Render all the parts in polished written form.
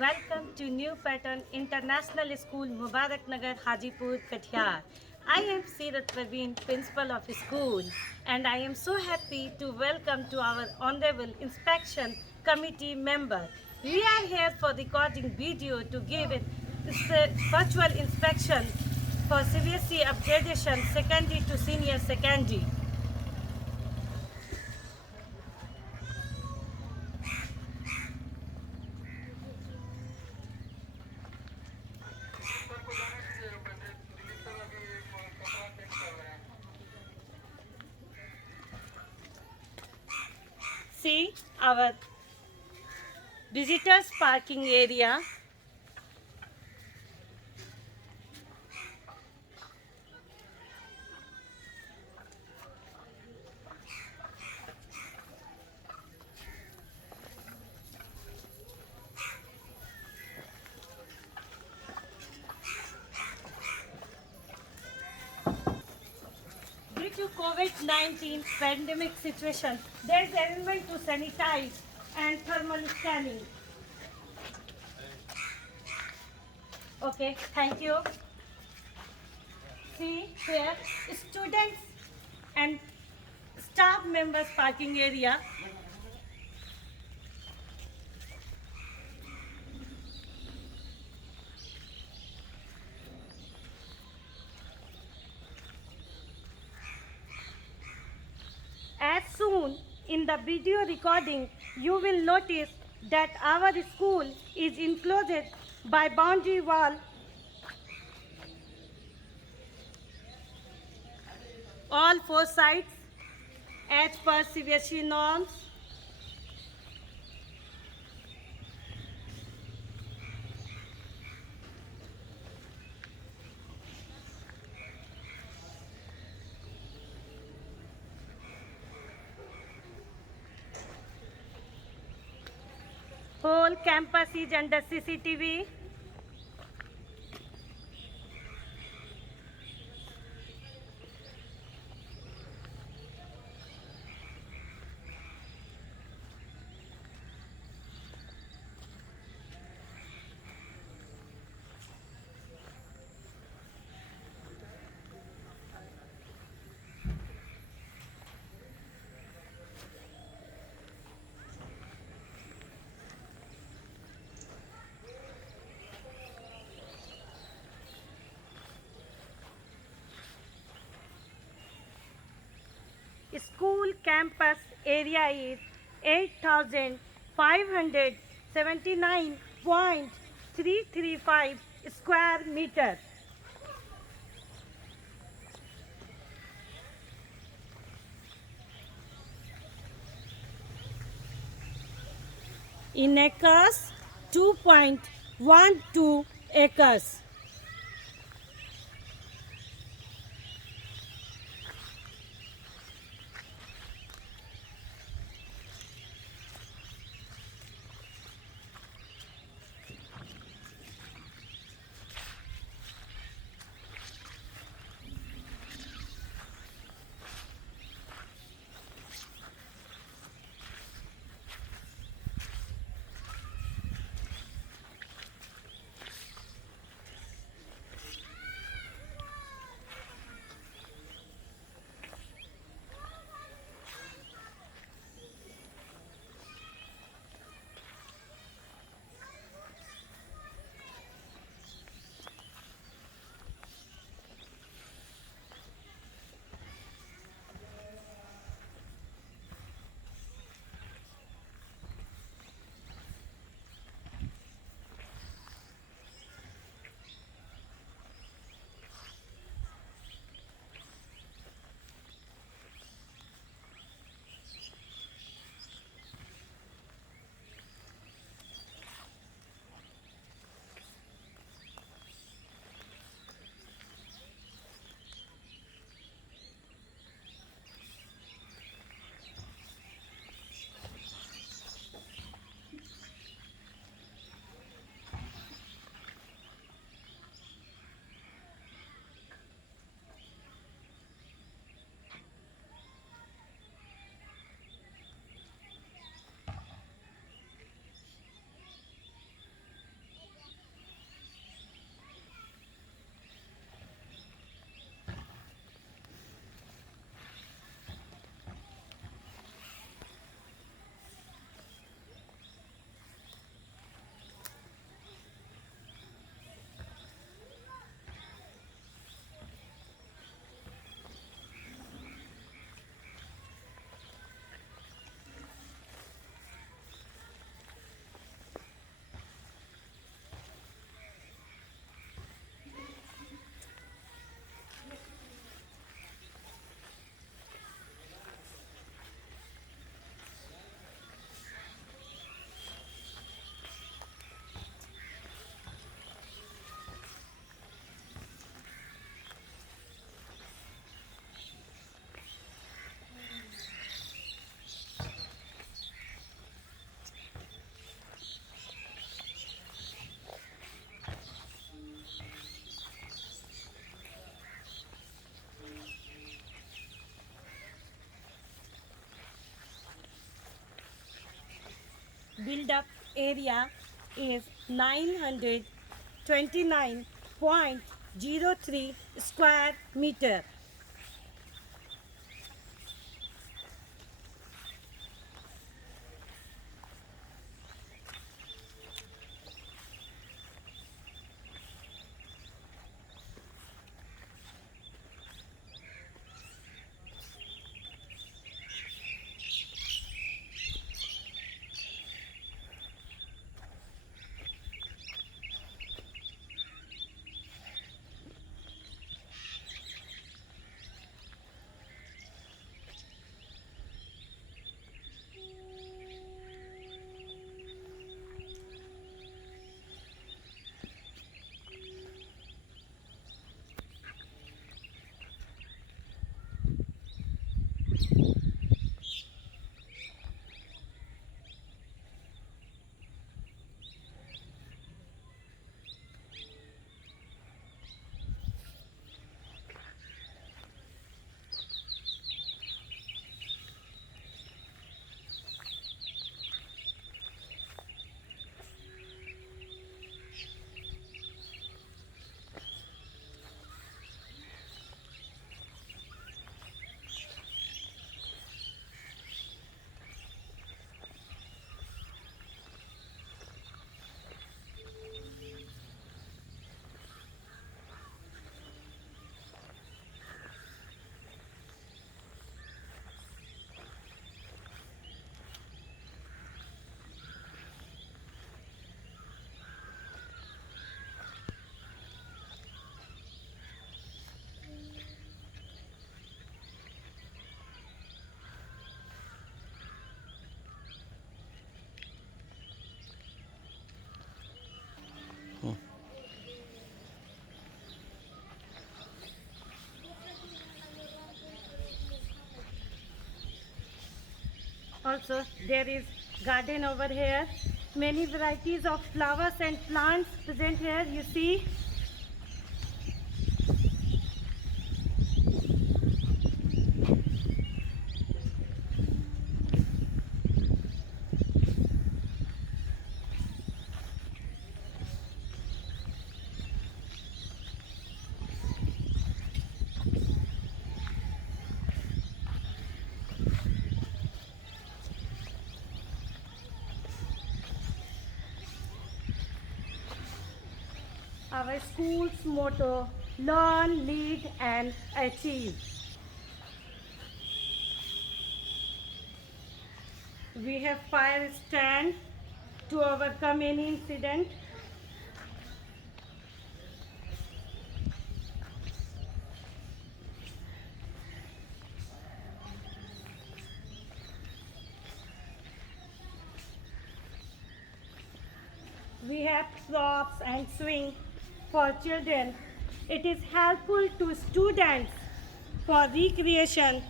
Welcome to New Pattern International School, Mubarak Nagar, Hajipur, Kathiyar. I am Seerat Praveen, principal of school, and I am so happy to welcome to our honorable inspection committee member. We are here for recording video to give it virtual inspection for CBSE upgradation secondary to senior secondary. See our visitors parking area. Due to COVID-19 pandemic situation, there is arrangement to sanitize and thermal scanning. Okay, thank you. See here, students and staff members parking area. As soon in the video recording, you will notice that our school is enclosed by boundary wall. All four sides as per CBSE norms. Whole campus is under CCTV. School campus area is 8,579.335 square meter. In acres, 2.12 acres. build-up area is 929.03 square meter. Also, there is garden over here. Many varieties of flowers and plants present here. You see, our school's motto: learn, lead, and achieve. We have fire stand to overcome any incident. We have props and swing for children. It is helpful to students for recreation.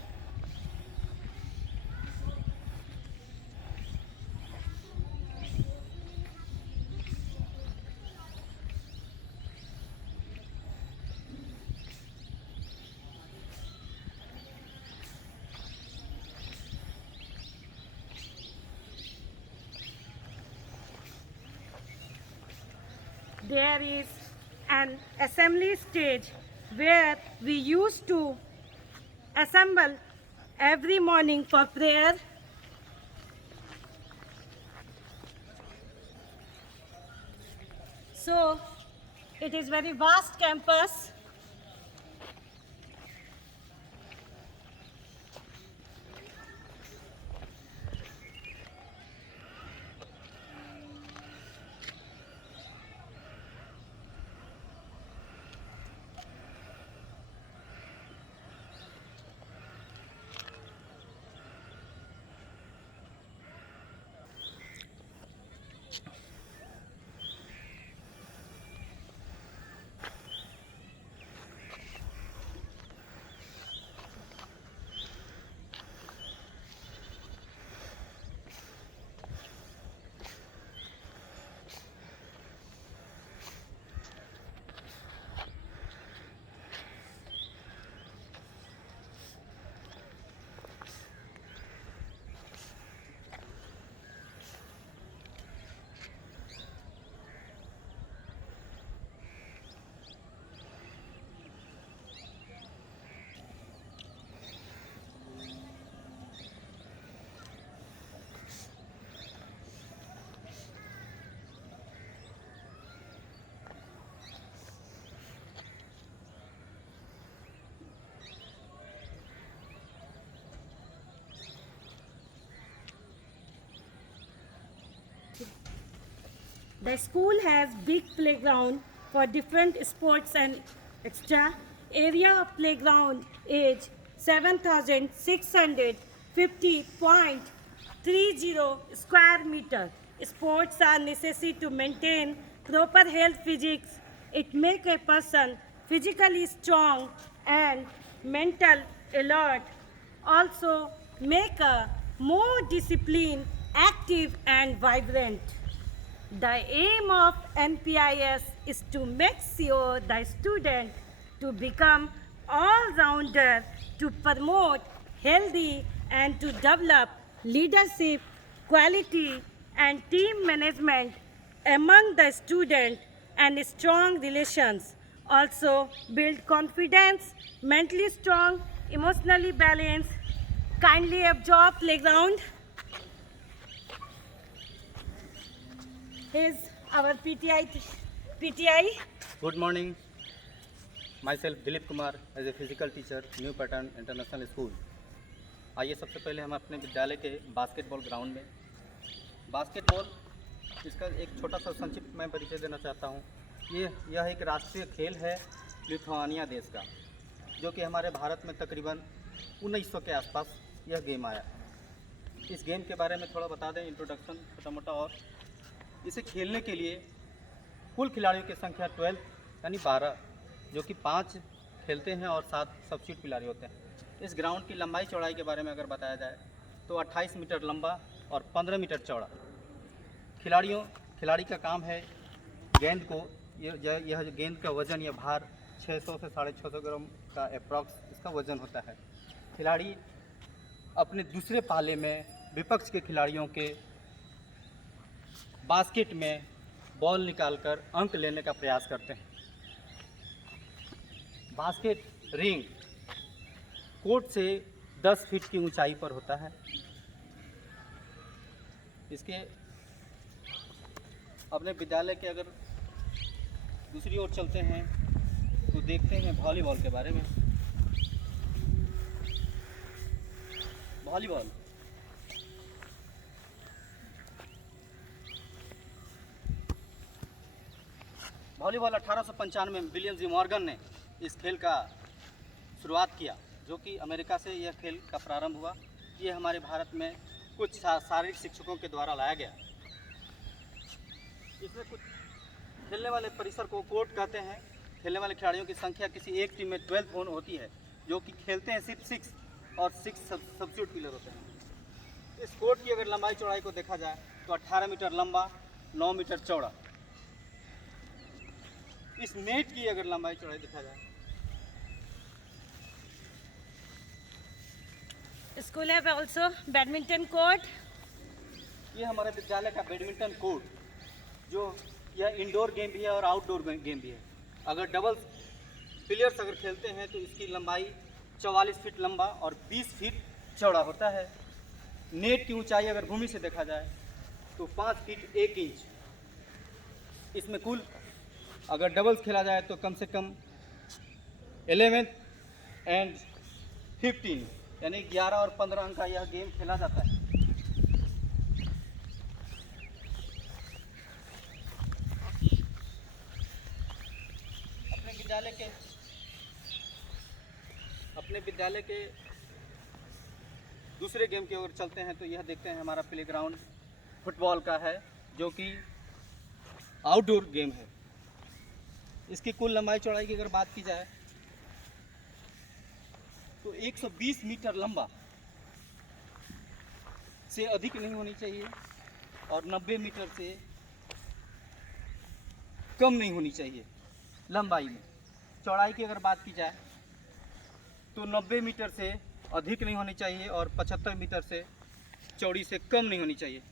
There is an assembly stage where we used to assemble every morning for prayer. So it is very vast campus. The school has big playground for different sports and extra. Area of playground is 7,650.30 square meter. Sports are necessary to maintain proper health physics. It makes a person physically strong and mental alert. Also make a more disciplined, active and vibrant. The aim of NPIS is to make sure the student to become all-rounder, to promote healthy and to develop leadership, quality and team management among the student and strong relations. Also build confidence, mentally strong, emotionally balanced. Kindly absorb playground. Is our PTI. Good morning. Myself Dilip Kumar as a physical teacher, New Pattern International School. आइए सबसे पहले हम अपने विद्यालय के basketball ground में basketball इसका एक छोटा सा संक्षिप्त मैं परिचय देना चाहता हूँ। यह एक राष्ट्रीय खेल है लिथुआनिया देश का, जो कि हमारे भारत में तकरीबन 1900 के आसपास यह गेम आया। इस गेम के बारे में थोड़ा बता दें, इंट्रोडक्शन छोटा मोटा। और इसे खेलने के लिए कुल खिलाड़ियों की संख्या 12 यानी 12, जो कि 5 खेलते हैं और 7 सब्स्टिट्यूट खिलाड़ी होते हैं। इस ग्राउंड की लंबाई चौड़ाई के बारे में अगर बताया जाए तो 28 मीटर लंबा और 15 मीटर चौड़ा। खिलाड़ी का काम है गेंद को, यह गेंद का वज़न या भार 600 से 650 ग्राम का अप्रॉक्स इसका वज़न होता है। खिलाड़ी अपने दूसरे पाले में विपक्ष के खिलाड़ियों के बास्केट में बॉल निकालकर अंक लेने का प्रयास करते हैं। बास्केट रिंग कोर्ट से 10 फीट की ऊंचाई पर होता है। इसके अपने विद्यालय के अगर दूसरी ओर चलते हैं तो देखते हैं वॉलीबॉल के बारे में। वॉलीबॉल 1895 में विलियम जी मॉर्गन ने इस खेल का शुरुआत किया, जो कि अमेरिका से यह खेल का प्रारंभ हुआ। ये हमारे भारत में कुछ शारीरिक शिक्षकों के द्वारा लाया गया। इसमें कुछ खेलने वाले परिसर को कोर्ट कहते हैं। खेलने वाले खिलाड़ियों की संख्या किसी एक टीम में 12 होती है, जो कि खेलते हैं सिर्फ 6 और 6 सब्स्टिट्यूट प्लेयर होते हैं। इस कोर्ट की अगर लंबाई चौड़ाई को देखा जाए तो 18 मीटर लंबा, 9 मीटर चौड़ा। इस नेट की अगर लंबाई चौड़ाई देखा जाए, स्कूल है ऑल्सो बैडमिंटन कोर्ट। ये हमारे विद्यालय का बैडमिंटन कोर्ट, जो यह इंडोर गेम भी है और आउटडोर गेम भी है। अगर डबल प्लेयर्स अगर खेलते हैं तो इसकी लंबाई 44 फीट लंबा और 20 फीट चौड़ा होता है। नेट की ऊंचाई अगर भूमि से देखा जाए तो 5 फीट 1 इंच। इसमें कुल अगर डबल्स खेला जाए तो कम से कम 11 एंड 15 यानी 11 और 15 अंक का यह गेम खेला जाता है। अपने विद्यालय के दूसरे गेम की ओर चलते हैं तो यह देखते हैं हमारा प्लेग्राउंड फुटबॉल का है, जो कि आउटडोर गेम है। इसकी कुल लंबाई चौड़ाई की अगर बात की जाए तो 120 मीटर लंबा से अधिक नहीं होनी चाहिए और 90 मीटर से कम नहीं होनी चाहिए लंबाई में। चौड़ाई की अगर बात की जाए तो 90 मीटर से अधिक नहीं होनी चाहिए और 75 मीटर से चौड़ी से कम नहीं होनी चाहिए।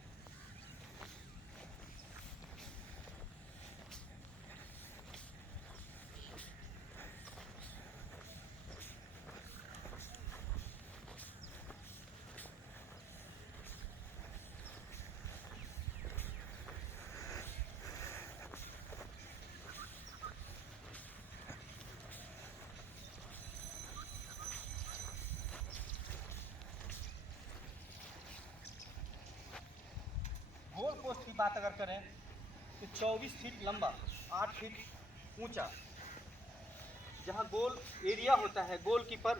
गोल पोस्ट की बात अगर करें तो 24 फीट लंबा, 8 फीट ऊंचा, जहाँ गोल एरिया होता है, गोलकीपर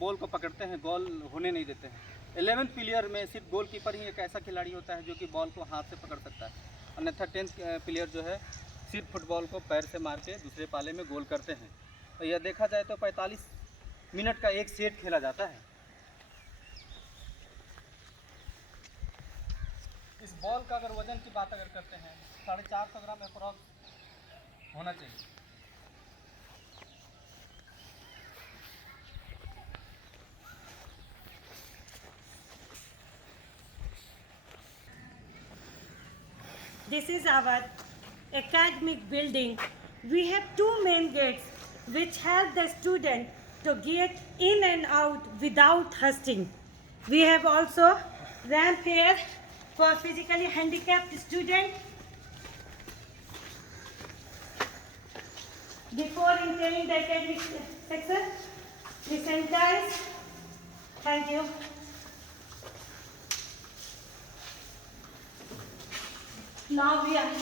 बॉल को पकड़ते हैं, गोल होने नहीं देते हैं। 11 प्लेयर में सिर्फ गोलकीपर ही एक ऐसा खिलाड़ी होता है जो कि बॉल को हाथ से पकड़ सकता है, अन्यथा 10 प्लेयर जो है सिर्फ फुटबॉल को पैर से मार के दूसरे पाले में गोल करते हैं। और यह देखा जाए तो 45 मिनट का एक सेट खेला जाता है। इस बॉल का अगर वजन की बात अगर करते हैं, 450 ग्राम अप्रॉक्स होना चाहिए। This is our academic building. We have two main gates which help the student to get in and out without hustling. We have also ramp here for physically handicapped student. Before entering the academic section, we sanitize. Thank you. Now we are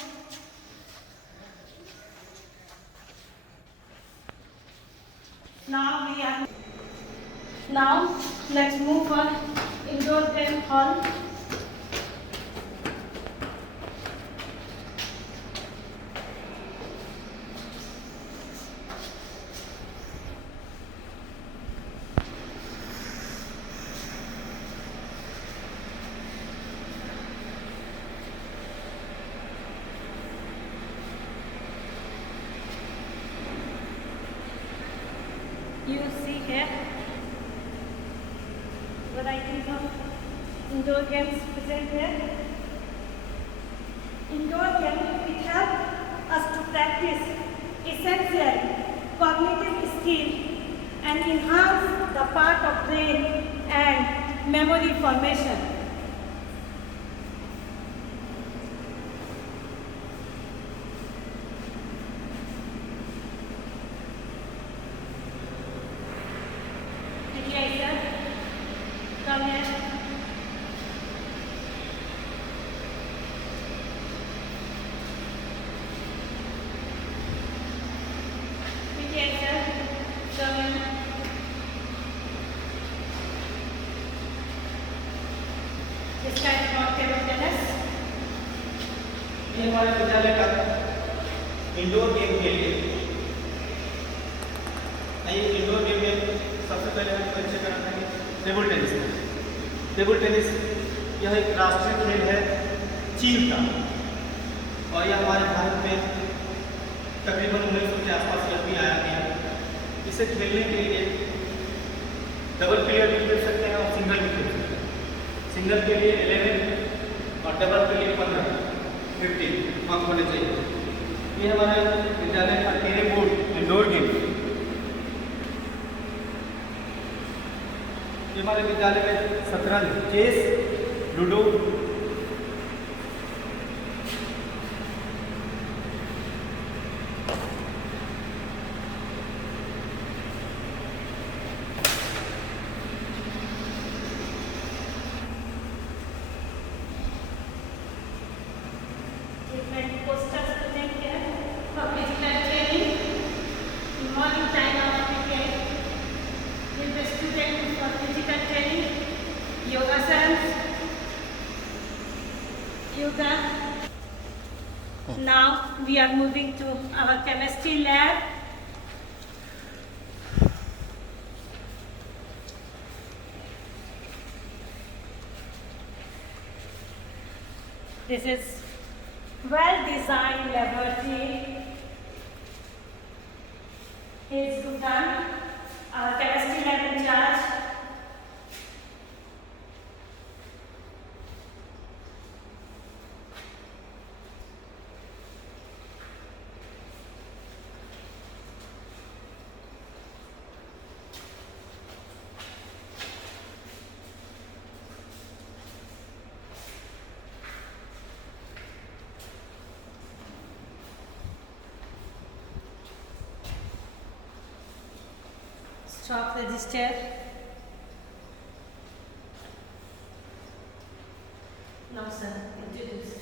now let's move on indoor game hall. You see here varieties of indoor games present here. Indoor games which help us to practice essential cognitive skill and enhance the part of brain and memory formation. Come here. This kind of table tennis. ये हमारे विद्यालय का indoor game के लिए। आइए indoor game में सबसे पहले हम परिचय कराते हैं टेबल टेनिस। टेबल टेनिस यह एक राष्ट्रीय खेल है चीन का, और यह हमारे भारत में तकरीबन 1900 के आसपास यह भी आया गया। इसे खेलने के लिए डबल प्लेयर भी खेल सकते हैं और सिंगल भी खेल सकते हैं। सिंगल के लिए 11 और डबल के लिए 15 अंक होने चाहिए। ये हमारे विद्यालय का कैरम बोर्ड इंडोर गेम। ये हमारे विद्यालय में शतरंज, chess, ludo, different posters present here for physical training. In morning time of cricket, with the student for physical training, yogasans, yoga. Now we are moving to our chemistry lab. This is well-designed laboratory. Here's Guptan, our chemistry lab in charge. Stock register. No, sir. Introduce.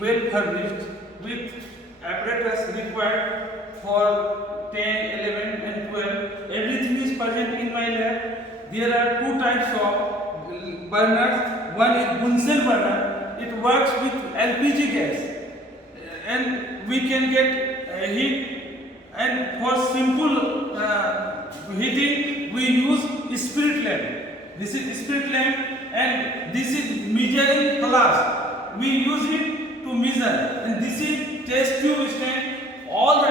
well furnished with apparatus required for 10, 11 and 12. Everything is present in my lab. There are two types of burners. One is Bunsen burner. It works with LPG gas and we can get heat, and for simple heating we use spirit lamp. This is spirit lamp and this is measuring flask. We use it to measure, and this is test tube stand. All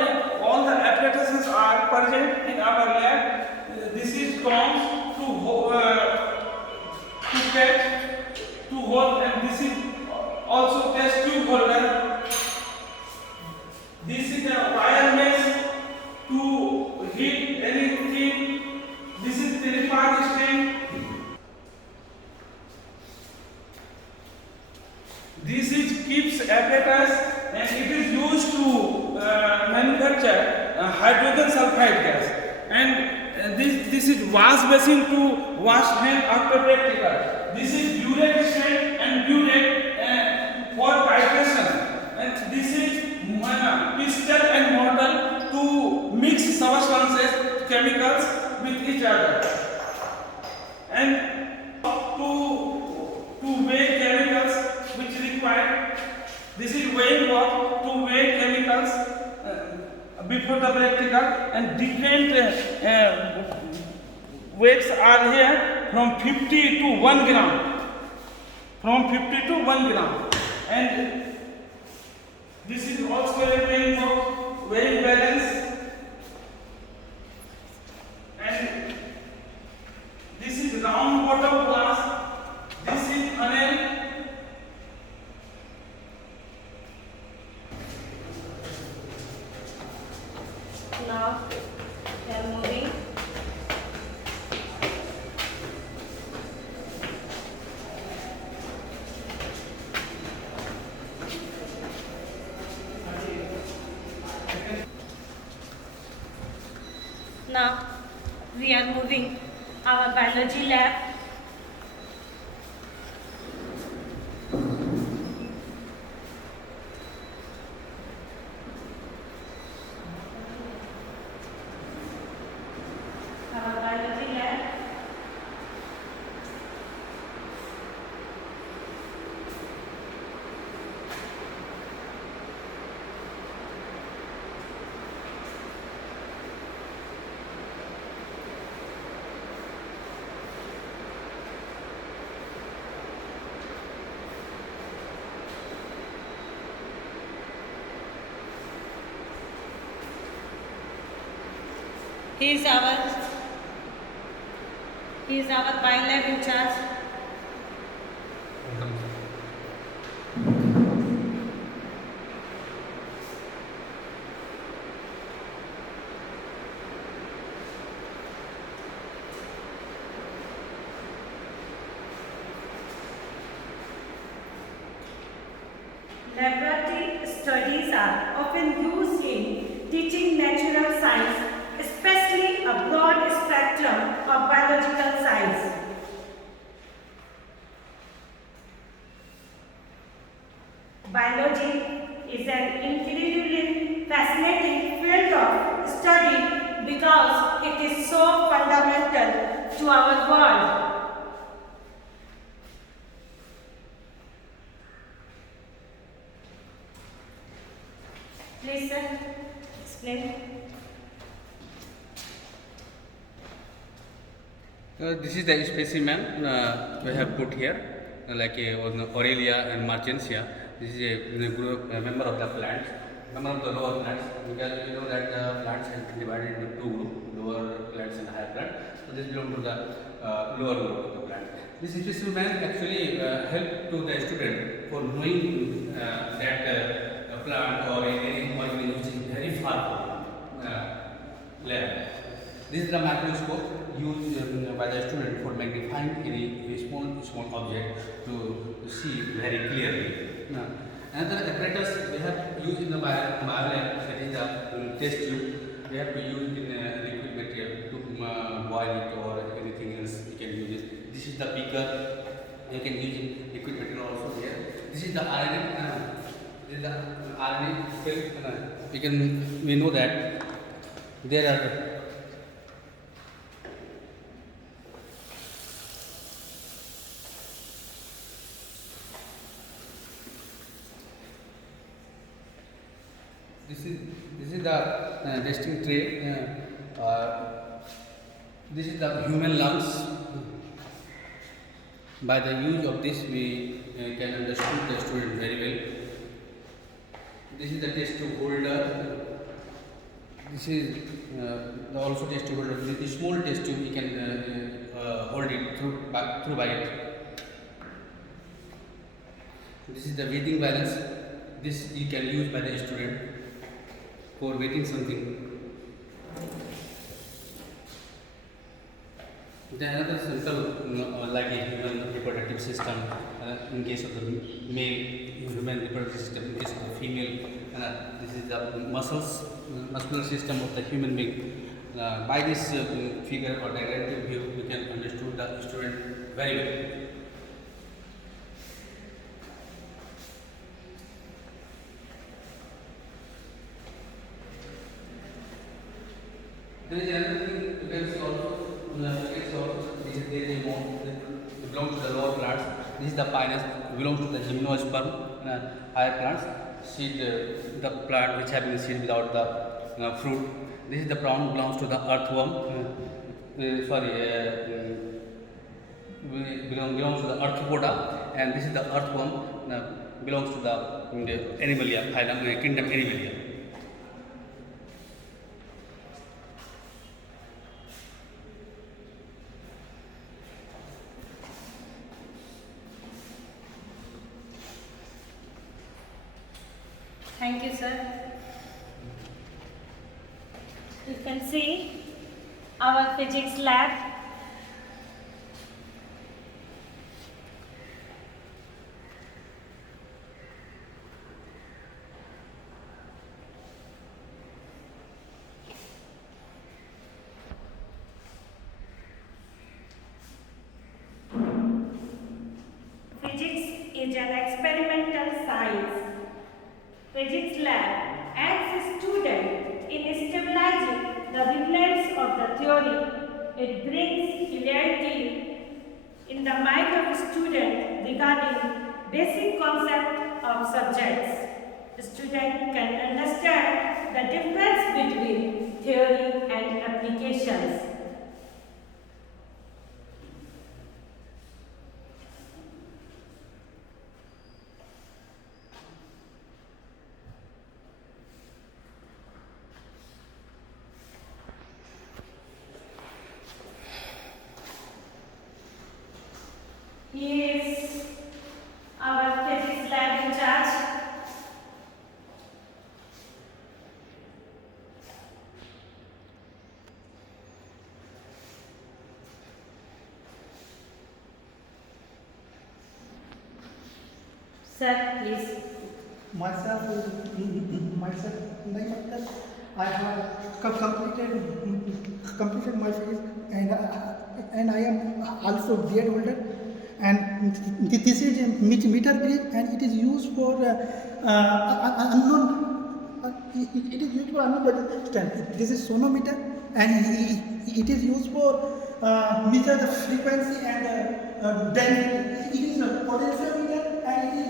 the apparatuses are present in our lab. This is tongs to catch, to hold, and this is also test tube holder. This is a wire mesh to heat anything. This is telephone stand. This is keeps apparatus and it is used to manufacture hydrogen sulfide gas. And this is wash basin to wash hand after practical. This is burette stand and burette for titration. And this is pestle and mortar to mix substances, chemicals with each other. And to weigh chemicals which require. This is weighing box to weigh chemicals before the practical, and different weights are here from 50 to 1 gram. From 50 to 1 gram. And this is also a weighing box, weighing balance. And this is round bottom glass. This is funnel. Now we are moving. Now we are moving our biology lab. Our biology lab. He is our biolab in charge. Laboratory studies are often used in teaching natural science, especially a broad spectrum of biological science. Biology is an incredibly fascinating field of study because it is so fundamental to our world. Please, sir, explain. This is the specimen we have put here, like Aurelia and Marchantia. This is a group, a member of the plants, member of the lower plants, because you know that the plants have been divided into two groups, lower plants and higher plants. So this belongs to the lower group of the plant. This specimen actually help to the student for knowing that plant or any organism which is very far from lab. This is the microscope used by the student for magnifying any small object to see very clearly. Another apparatus we have used in the bio lab, that is the test tube. We have to use in liquid material to boil it or anything else. We can use it. This is the beaker. You can use in liquid material also here. This is the iron This is the RNA film. We know that there are this is the testing tray. This is the human lungs. By the use of this, we can understand the student very well. This is the test tube holder. This is also test tube holder. With the small test tube, we can hold it through by it. This is the weighting balance. This you can use by the student for weighting something. Then another simple like a human reproductive system in case of the male, human reproductive system in case of the female. This is the muscular system of the human being. By this figure or diagram view, we can understand the student very well. There is another thing you can see also. This is the belongs to the lower plants. This is the pinus, belongs to the gymnosperm, higher plants. Seed, the plant which having seed without the fruit. This is the brown, belongs to the earthworm. Belongs to the arthropoda, and this is the earthworm, belongs to the Animalia, kingdom Animalia. Thank you, sir. You can see our physics lab. Physics is an experimental science. Physics lab aids a student in stabilizing the relevance of the theory. It brings clarity in the mind of a student regarding basic concept of subjects. The student can understand the difference between theory and applications. He is our physics lab in charge. Sir, please. Myself, I have completed my phase, and I am also B.Ed holder. And this is a meter gauge, and it is used for unknown. It is used for unknown distance. This is sonometer, and it is used for measure the frequency and density. It is a potentiometer, and it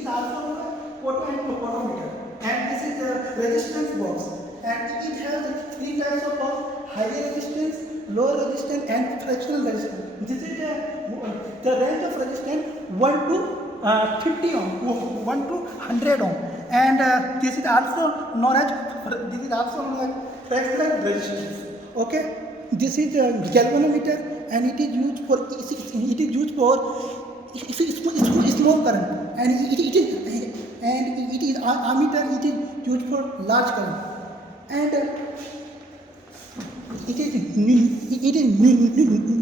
is also a potentiometer. And this is the resistance box, and it has three types of box: high resistance, low resistance, and fractional resistance. This is the range of resistance 1 to 50 ohm, 1 to 100 ohm, and this is also known as fractional resistance. Okay, this is a galvanometer, and it is used for small current, and it is ammeter. It is used for large current, and it is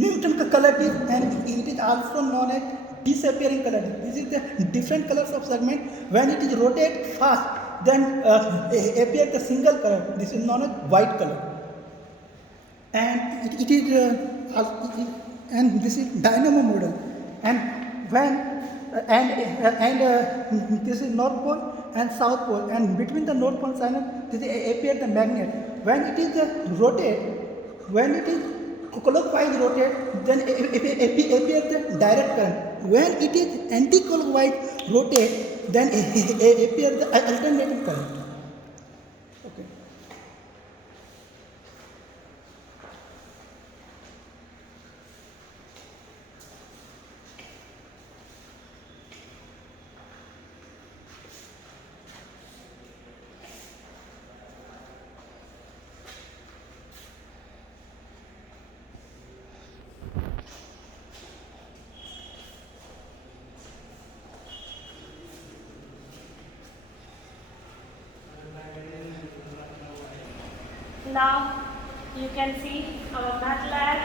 Newton color disc, and it is also known as disappearing color disc. This is the different colors of segment. When it is rotate fast, then appear the single color. This is known as white color, and and this is dynamo model. And when this is North Pole and South Pole, and between the North Pole and this appear the magnet. When it is rotate, when it is clockwise rotate, then appear the direct current. When it is anti-clockwise rotate, then appear the alternating current. Okay. Now you can see our math lab.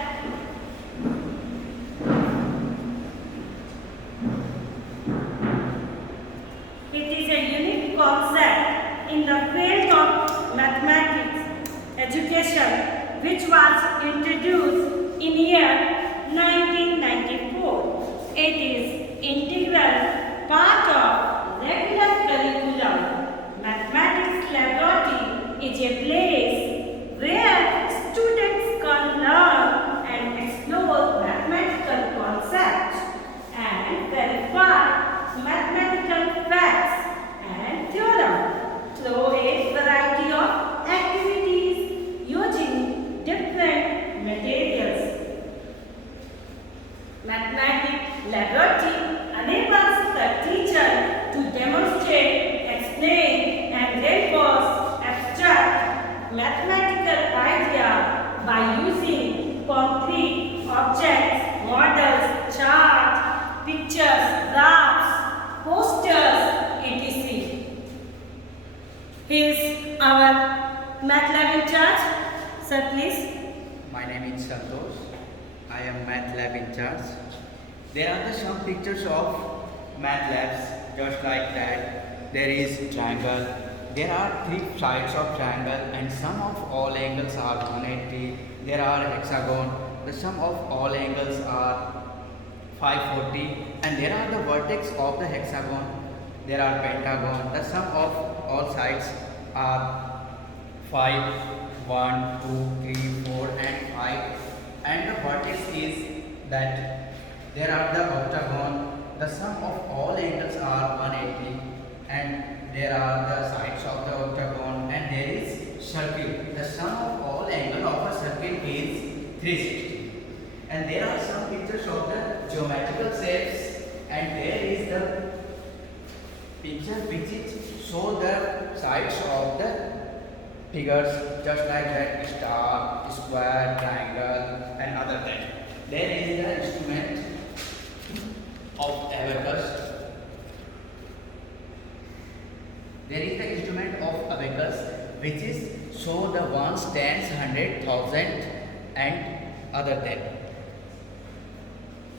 It is a unique concept in the field of mathematics education, which was introduced in year 1994. It is integral part of regular curriculum. Mathematics laboratory is a place where students can learn and explore mathematical concepts and verify mathematical facts and theorems through a variety of activities using different materials. Mathematics laboratory enables the teacher to demonstrate, explain and reinforce abstract mathematical idea by using concrete objects, models, charts, pictures, graphs, posters, etc. Here's our math lab in charge. Sir, please. My name is Santosh. I am math lab in charge. There are some pictures of math labs just like that. There is triangle. There are 3 sides of triangle and sum of all angles are 180. There are hexagon. The sum of all angles are 540 and there are the vertex of the hexagon. There are pentagon. The sum of all sides are 5, 1, 2, 3, 4 and 5 and the vertex is that there are the octagon. The sum of all angles are 180 and there are the sides of the octagon and there is circle. The sum of all angle of a circle is 360 and there are some pictures of the geometrical shapes and there is the picture which is show the sides of the figures just like that, star, square, triangle and other things. There is the instrument of abacus. There is the instrument of abacus which is show the ones, tens, hundred, thousand and other than.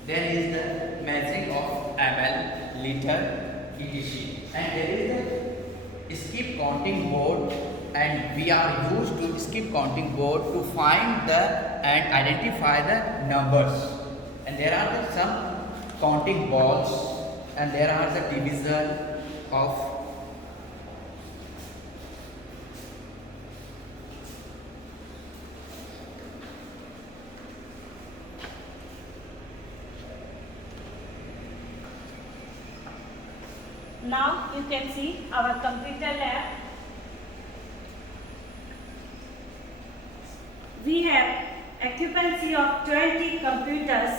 There is the measuring of ml, liter, etc. And there is the skip counting board and we are used to skip counting board to find the and identify the numbers. And there are some counting balls and there are the division of Now you can see our computer lab. We have occupancy of 20 computers.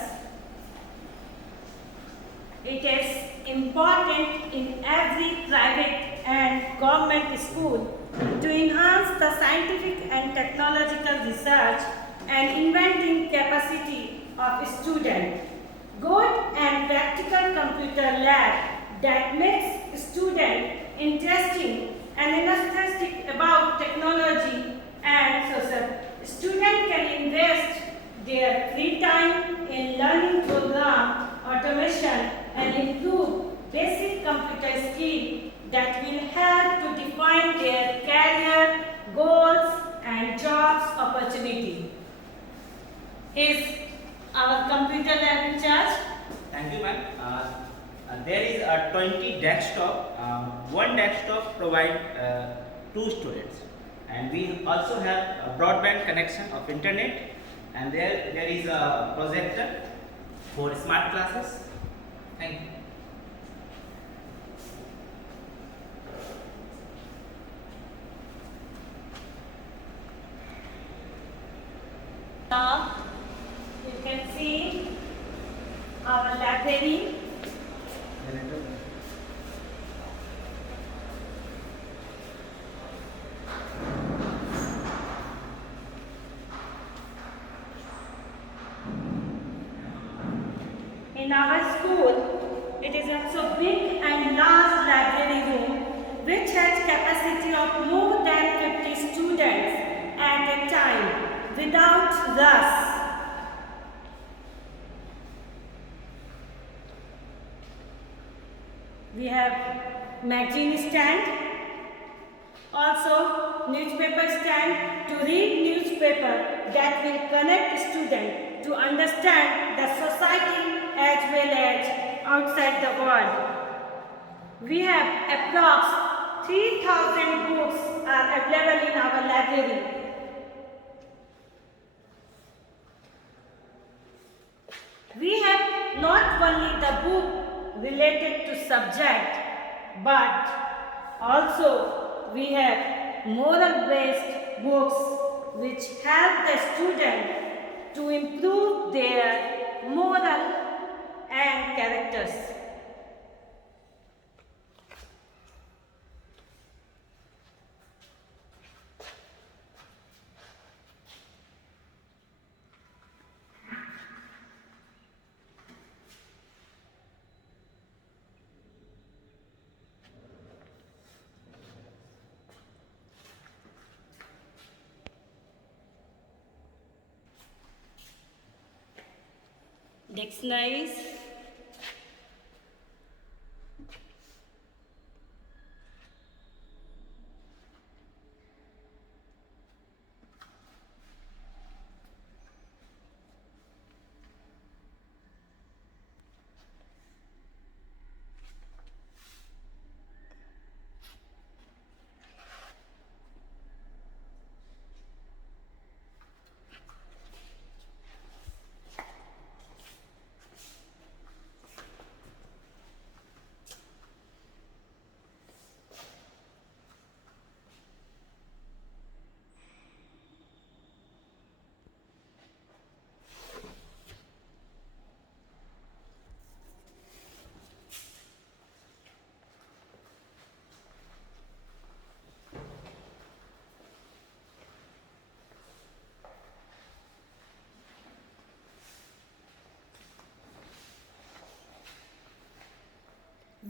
It is important in every private and government school to enhance the scientific and technological research and inventing capacity of students. Good and practical computer lab that makes students interesting and enthusiastic about technology and social. Students can invest their free time in learning program, automation and improve basic computer skills that will help to define their career, goals and jobs opportunity. Is our computer lab in charge? Thank you, ma'am. There is a 20 desktop. One desktop provide two students, and we also have a broadband connection of internet, and there is a projector for smart classes. Thank you. Now you can see our library. In our school, it is also big and large library room which has capacity of more than 50 students at a time without rush. We have magazine stand, also newspaper stand to read newspaper that will connect students to understand the society as well as outside the world. We have approx 3,000 books are available in our library. We have not only the book related to subject, but also we have moral based books which help the student to improve their moral and characters. Dictionaries,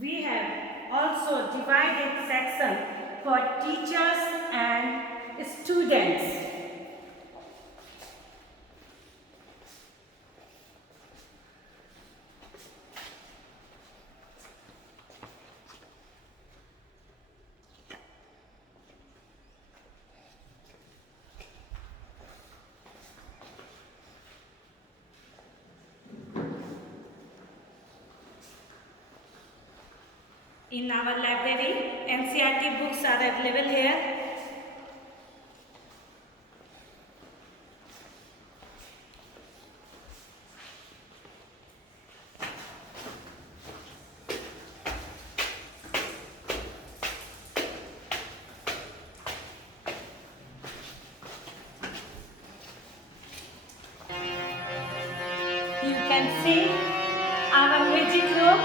we have also divided section for teachers and students. In our library, NCERT books are available here. You can see our music room.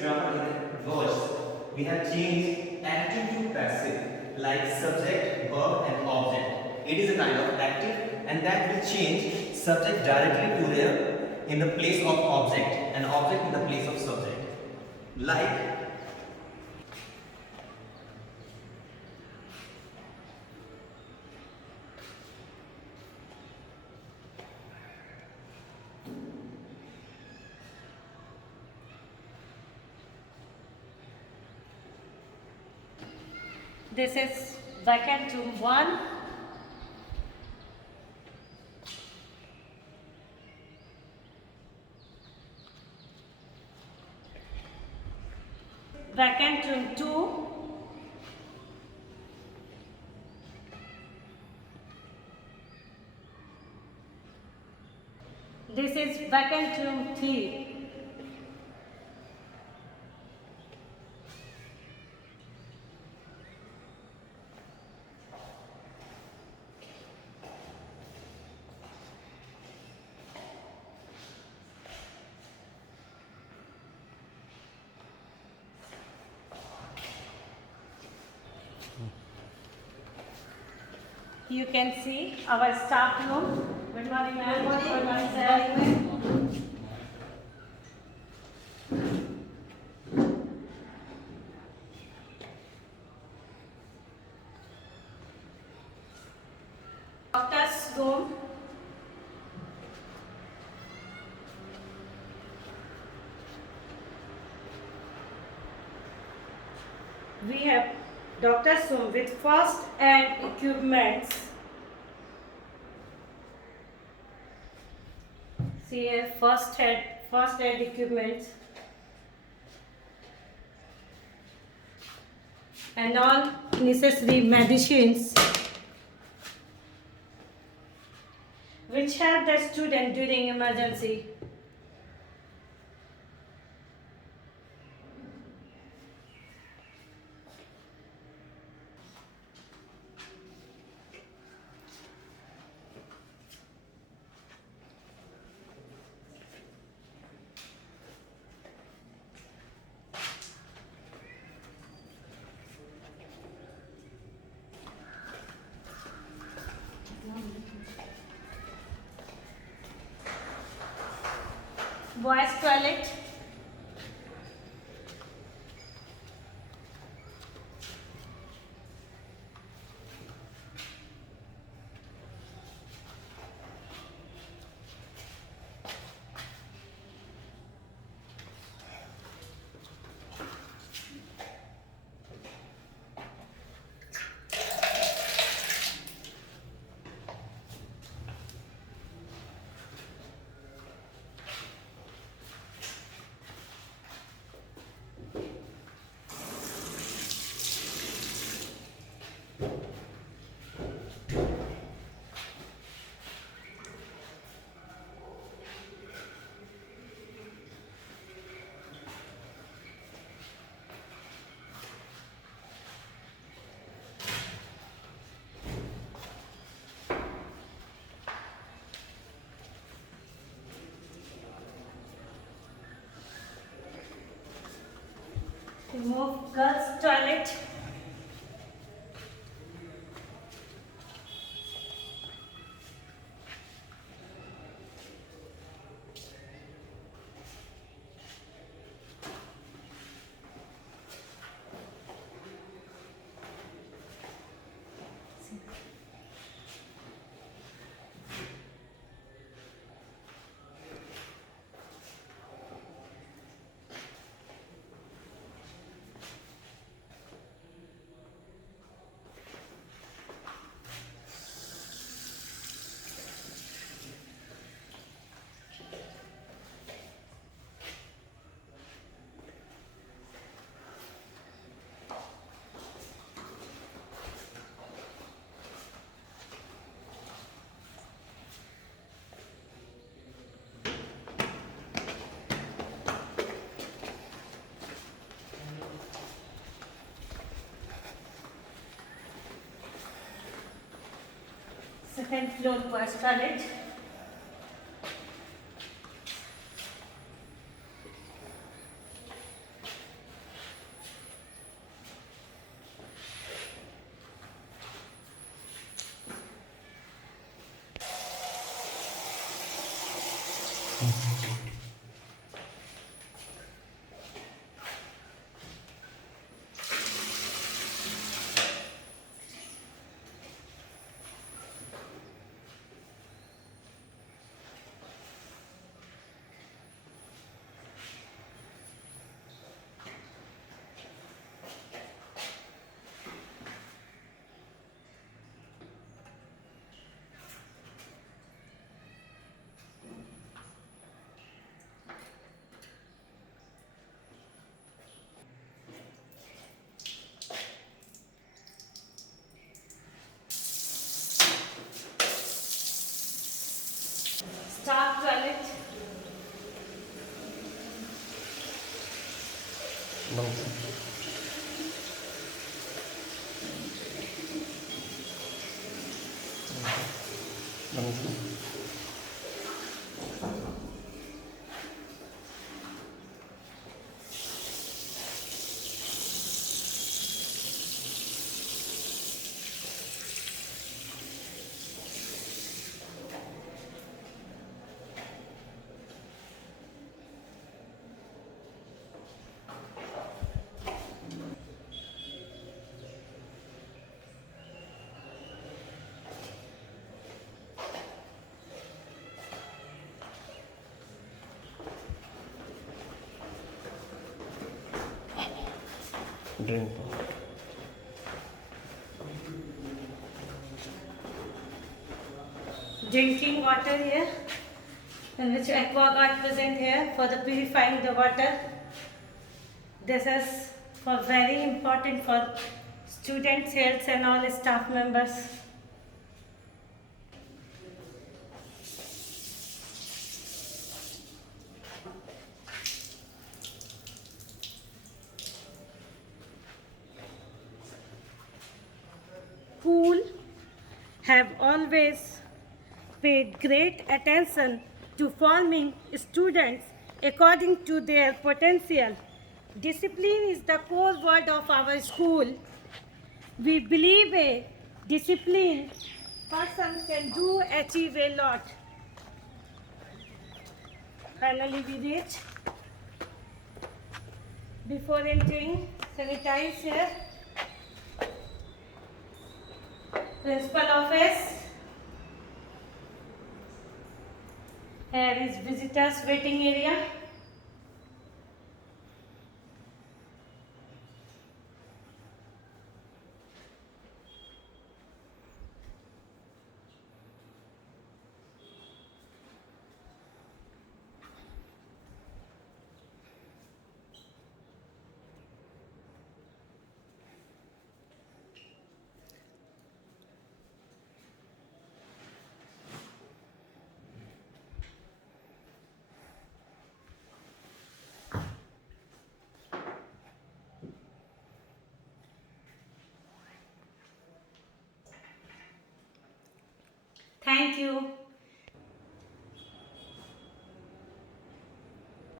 grammar words, we have changed active to passive, like subject, verb, and object. It is a kind of active, and that will change subject directly to their in the place of object, and object in the place of subject. Like This is vacant room 1. Vacant room 2. This is vacant room 3. You can see our staff room. Good morning, ma'am. Good morning, sir. Doctor's room. We have doctor's room with first aid equipments. See here, first aid equipment and all necessary medicines which help the student during emergency. Boys toilet. Remove girls toilet. Second floor boys toilet. Staff toilet. Drink. Drinking water here, in which AquaGuard present here for the purifying the water. This is for very important for students' health and all staff members. School have always paid great attention to forming students according to their potential. Discipline is the core word of our school. We believe a disciplined person can do achieve a lot. Finally, we reach. Before entering, sanitize here. Principal office. Here is visitors waiting area. Thank you.